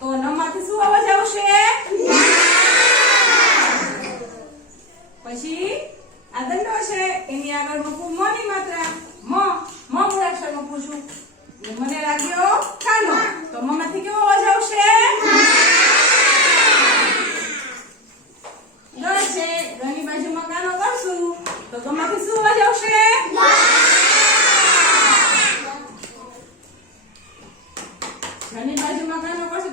તો ન માંથી શું અવાજ આવશે? પછી આ દંડો છે એની આગળ મૂકું મ ની માત્રા મ મૂળાક્ષર મૂકું છું. મને લાગ્યો કાનો, તો મ માંથી કેવો અવાજ આવશે? ગ છે, ગ ની બાજુમાં કાનો કરશું તો ગ માંથી શું અવાજ આવશે? ઘરની બાજુમાં કાનો કરશું